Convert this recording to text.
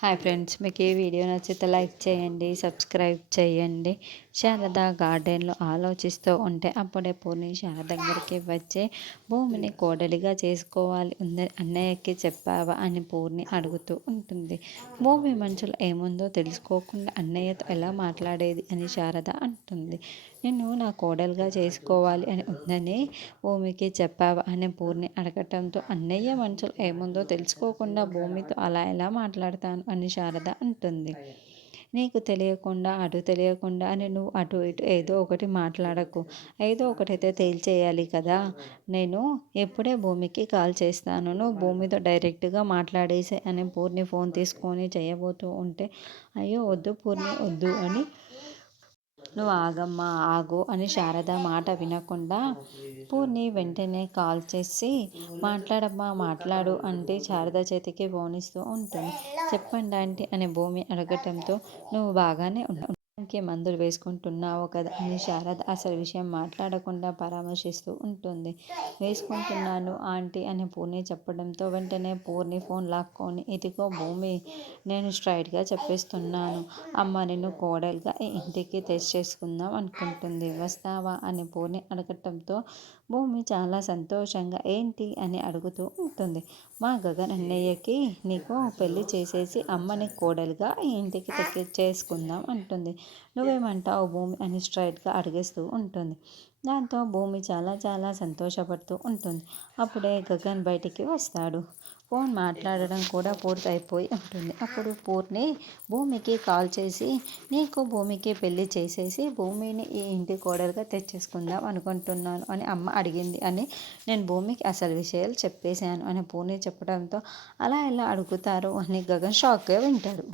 Hi friends, మీకు ఈ video నచ్చితే లైక్ చేయండి, సబ్స్క్రైబ్ చేయండి. శారద గార్డెన్లో ఆలోచిస్తూ ఉంటే అప్పుడే పూర్ణి శారద దగ్గరికి వచ్చి భూమిని కోడలిగా చేసుకోవాలి ఉందని అన్నయ్యకి చెప్పావా అని పూర్ణి అడుగుతూ ఉంటుంది. భూమి మనసులో ఏముందో తెలుసుకోకుండా అన్నయ్యతో ఎలా మాట్లాడేది అని శారద అంటుంది. నేను నా కోడలుగా చేసుకోవాలి అని ఉందని భూమికి చెప్పావా అని పూర్ణి అడగటంతో అన్నయ్య మనసులో ఏముందో తెలుసుకోకుండా భూమితో అలా ఎలా మాట్లాడతాను అని శారద అంటుంది. నీకు తెలియకుండా అటు తెలియకుండా అని నువ్వు అటు ఇటు ఏదో ఒకటి మాట్లాడకు. ఏదో ఒకటైతే తేల్చేయాలి కదా. నేను ఎప్పుడే భూమికి కాల్ చేస్తాను, నువ్వు భూమితో డైరెక్ట్గా మాట్లాడేసే అని పూర్ణి ఫోన్ తీసుకొని చేయబోతూ ఉంటే, అయ్యో వద్దు పూర్ణి వద్దు అని, నువ్వు ఆగమ్మా ఆగు అని శారద మాట వినకుండా పూర్ణి వెంటనే కాల్ చేసి మాట్లాడమ్మా మాట్లాడు అంటే శారద చేతికి ఫోన్ ఇస్తూ ఉంటుంది. చెప్పండి ఆంటీ అని భూమి అడగటంతో, నువ్వు బాగానే ఉన్నావుకి మందులు వేసుకుంటున్నావు కదా అని శారద అసలు విషయం మాట్లాడకుండా పరామర్శిస్తూ ఉంటుంది. వేసుకుంటున్నాను ఆంటీ అని పూర్ణి చెప్పడంతో వెంటనే పూర్ణి ఫోన్ లాక్కొని, ఇదిగో భూమి, నేను స్ట్రైట్గా చెప్పేస్తున్నాను, అమ్మ నిన్ను కోడలుగా ఈ ఇంటికి తెచ్చేసుకుందాం అనుకుంటుంది, వస్తావా అని పూర్ణి అడగటంతో భూమి చాలా సంతోషంగా ఏంటి అని అడుగుతూ ఉంటుంది. మా గగన్ అన్నయ్యకి నీకు పెళ్లి చేసేసి అమ్మని కోడలుగా ఈ ఇంటికి తెచ్చేసుకుందాం అంటుంది. నువ్వేమంటావు భూమి అని స్ట్రైట్గా అడిగేస్తూ ఉంటుంది. దాంతో భూమి చాలా చాలా సంతోషపడుతూ ఉంటుంది. అప్పుడే గగన్ బయటికి వస్తాడు. ఫోన్ మాట్లాడడం కూడా పూర్తయిపోయి ఉంటుంది. అప్పుడు పూర్ణి భూమికి కాల్ చేసి, నీకు భూమికి పెళ్లి చేసేసి భూమిని ఈ ఇంటి కోడలుగా తెచ్చేసుకుందాం అనుకుంటున్నాను అని అమ్మ అడిగింది అని నేను భూమికి అసలు విషయాలు చెప్పేశాను అని పూర్ణి చెప్పడంతో, అలా ఎలా అడుగుతారు అని గగన్ షాక్గా వింటాడు.